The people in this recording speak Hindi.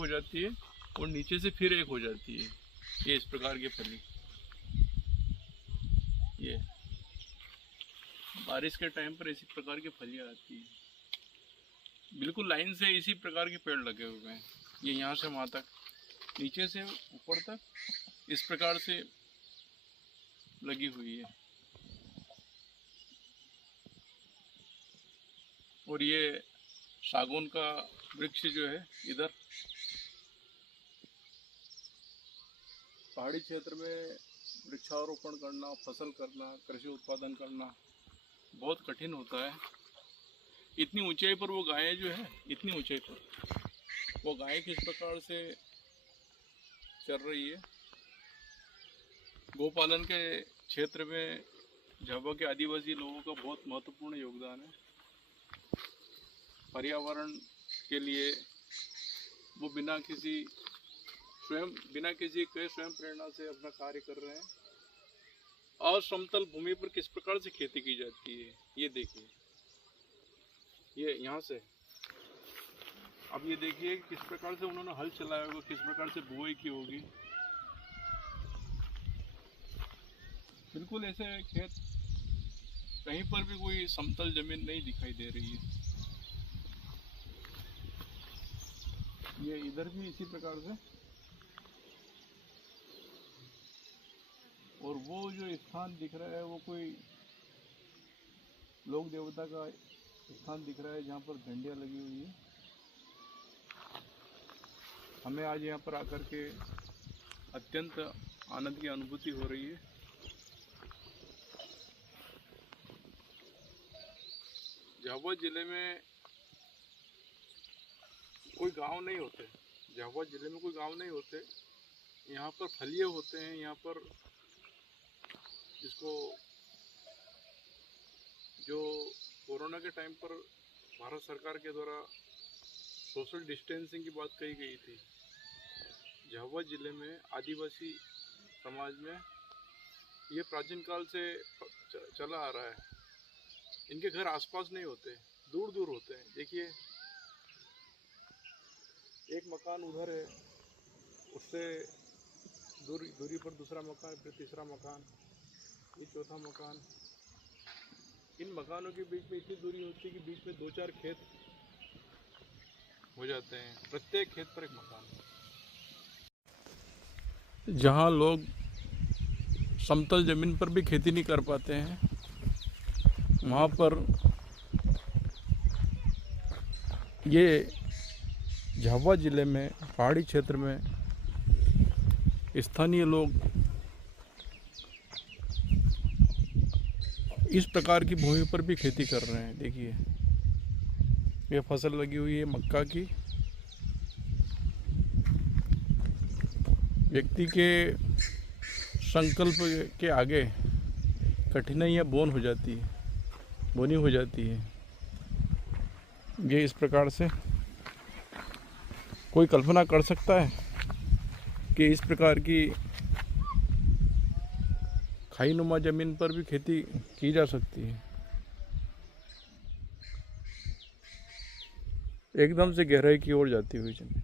हो जाती है और नीचे से फिर एक हो जाती है। ये इस प्रकार की फली, ये बारिश के टाइम पर इसी प्रकार की फलियां आती है। बिल्कुल लाइन से इसी प्रकार के पेड़ लगे हुए हैं। ये यहाँ से वहाँ तक, नीचे से ऊपर तक इस प्रकार से लगी हुई है। और ये सागौन का वृक्ष जो है, इधर पहाड़ी क्षेत्र में वृक्षारोपण करना, फसल करना, कृषि उत्पादन करना बहुत कठिन होता है। इतनी ऊंचाई पर वो गायें जो है, इतनी ऊंचाई पर वो गायें किस प्रकार से चल रही है। गोपालन के क्षेत्र में झाबुआ के आदिवासी लोगों का बहुत महत्वपूर्ण योगदान है। पर्यावरण के लिए वो बिना किसी के स्वयं प्रेरणा से अपना कार्य कर रहे हैं। असमतल भूमि पर किस प्रकार से खेती की जाती है, ये देखिए। ये यहाँ से अब ये देखिए किस प्रकार से उन्होंने हल चलाया होगा, किस प्रकार से बुआई की होगी। बिल्कुल ऐसे खेत कहीं पर भी कोई समतल जमीन नहीं दिखाई दे रही है। ये इधर भी इसी प्रकार से। और वो जो स्थान दिख रहा है वो कोई लोक देवता का स्थान दिख रहा है जहाँ पर झंडियाँ लगी हुई है। हमें आज यहाँ पर आकर के अत्यंत आनंद की अनुभूति हो रही है। झाबुआ जिले में कोई गांव नहीं होते, झाबुआ जिले में कोई गांव नहीं होते। यहाँ पर फलिए होते हैं। यहाँ पर जिसको जो कोरोना के टाइम पर भारत सरकार के द्वारा सोशल डिस्टेंसिंग की बात कही गई थी, झाबुआ जिले में आदिवासी समाज में ये प्राचीन काल से चला आ रहा है। इनके घर आसपास नहीं होते, दूर दूर होते हैं। देखिए एक मकान उधर है, उससे दूरी पर दूसरा मकान, फिर तीसरा मकान, ये चौथा मकान। इन मकानों के बीच में इतनी दूरी होती है कि बीच में 2-4 खेत हो जाते हैं। प्रत्येक खेत पर एक मकान। जहाँ लोग समतल जमीन पर भी खेती नहीं कर पाते हैं, वहाँ पर ये झाबुआ जिले में पहाड़ी क्षेत्र में स्थानीय लोग इस प्रकार की भूमि पर भी खेती कर रहे हैं। देखिए ये फसल लगी हुई है मक्का की। व्यक्ति के संकल्प के आगे कठिनाइयाँ बोनी हो जाती है। ये इस प्रकार से कोई कल्पना कर सकता है कि इस प्रकार की खाईनुमा जमीन पर भी खेती की जा सकती है। एकदम से गहराई की ओर जाती हुई जमीन।